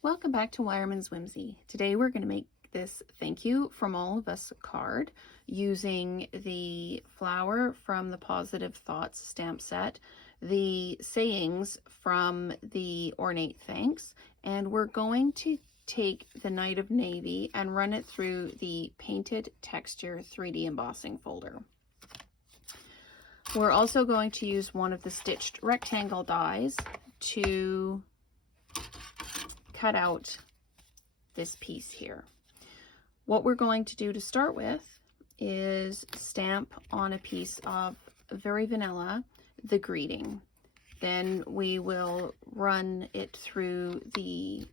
Welcome back to Wireman's Whimsy. Today we're going to make this Thank You From All of Us card using the flower from the Positive Thoughts stamp set, the sayings from the Ornate Thanks, and we're going to take the Night of Navy and run it through the Painted Texture 3D embossing folder. We're also going to use one of the stitched rectangle dies to cut out this piece here. What we're going to do to start with is stamp on a piece of Very Vanilla the greeting. Then we will run it through the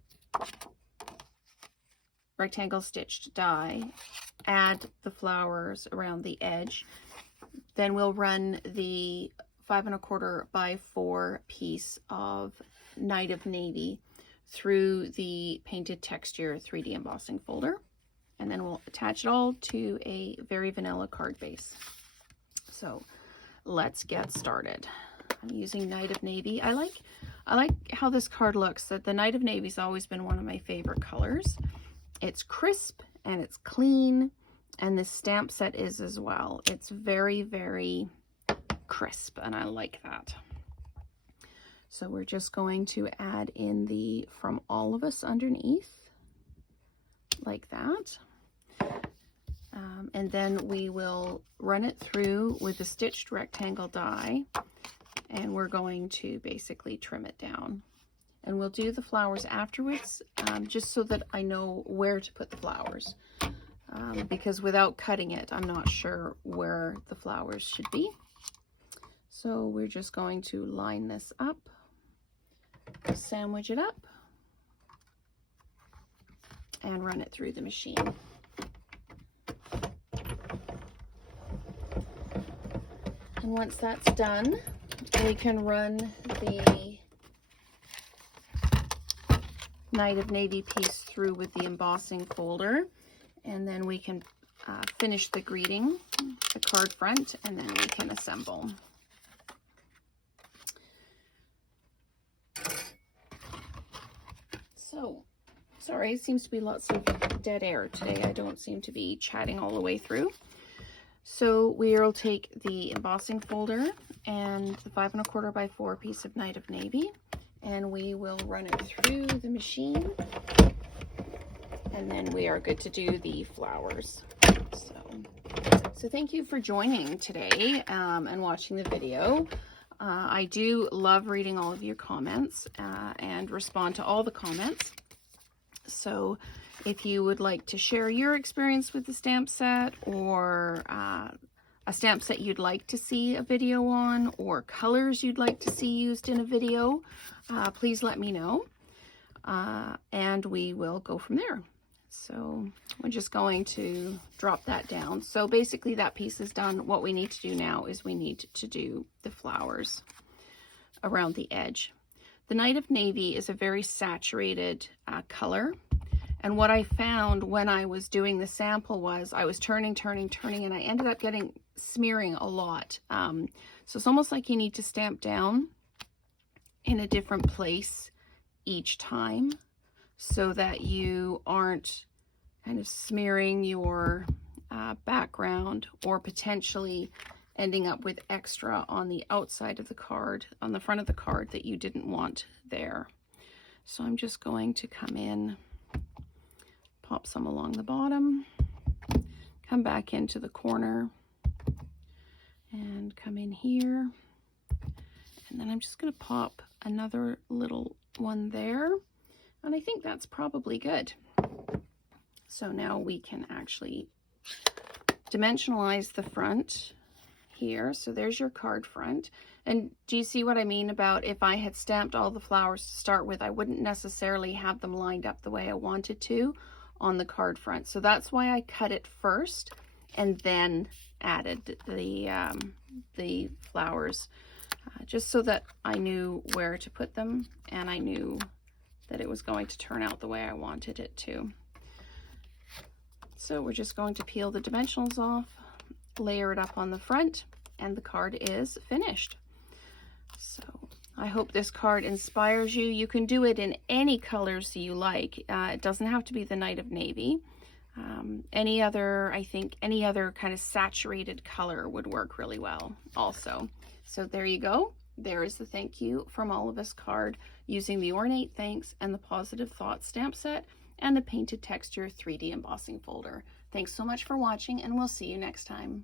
rectangle stitched die, add the flowers around the edge. Then we'll run the 5 1/4 by 4 piece of Night of Navy through the Painted Texture 3D embossing folder, and then we'll attach it all to a Very Vanilla card base. So let's get started. I'm using Night of Navy. I like how this card looks. That the Night of Navy's always been one of my favorite colors. It's crisp and it's clean, and this stamp set is as well. It's very, very crisp, and I like that. So we're just going to add in the From All of Us underneath, like that. And then we will run it through with the stitched rectangle die, and we're going to basically trim it down. And we'll do the flowers afterwards, just so that I know where to put the flowers. Because without cutting it, I'm not sure where the flowers should be. So we're just going to line this up, sandwich it up, and run it through the machine. And once that's done, we can run the Night of Navy piece through with the embossing folder, and then we can finish the greeting, the card front, and then we can assemble. So, sorry, it seems to be lots of dead air today. I don't seem to be chatting all the way through. So we'll take the embossing folder and the 5 1/4 by 4 piece of Night of Navy, and we will run it through the machine, and then we are good to do the flowers. So thank you for joining today and watching the video. I do love reading all of your comments and respond to all the comments. So if you would like to share your experience with the stamp set, or a stamp set you'd like to see a video on, or colors you'd like to see used in a video, please let me know, and we will go from there. So we're just going to drop that down. So basically that piece is done. What we need to do now is we need to do the flowers around the edge. The Night of Navy is a very saturated color. And what I found when I was doing the sample was I was turning, and I ended up smearing a lot. So it's almost like you need to stamp down in a different place each time, so that you aren't kind of smearing your background, or potentially ending up with extra on the outside of the card, on the front of the card, that you didn't want there. So I'm just going to come in, pop some along the bottom, come back into the corner, and come in here. And then I'm just going to pop another little one there. And I think that's probably good. So now we can actually dimensionalize the front here. So there's your card front. And do you see what I mean about if I had stamped all the flowers to start with, I wouldn't necessarily have them lined up the way I wanted to on the card front. So that's why I cut it first and then added the flowers, just so that I knew where to put them, and I knew that it was going to turn out the way I wanted it to. So we're just going to peel the dimensionals off, layer it up on the front, and the card is finished. So I hope this card inspires you. You can do it in any colors you like. It doesn't have to be the Night of Navy. Any other, I think, any other kind of saturated color would work really well also. So there you go. There is the thank you from all of us card using the Ornate Thanks and the Positive Thoughts stamp set and the Painted Texture 3D embossing folder. Thanks so much for watching, and we'll see you next time.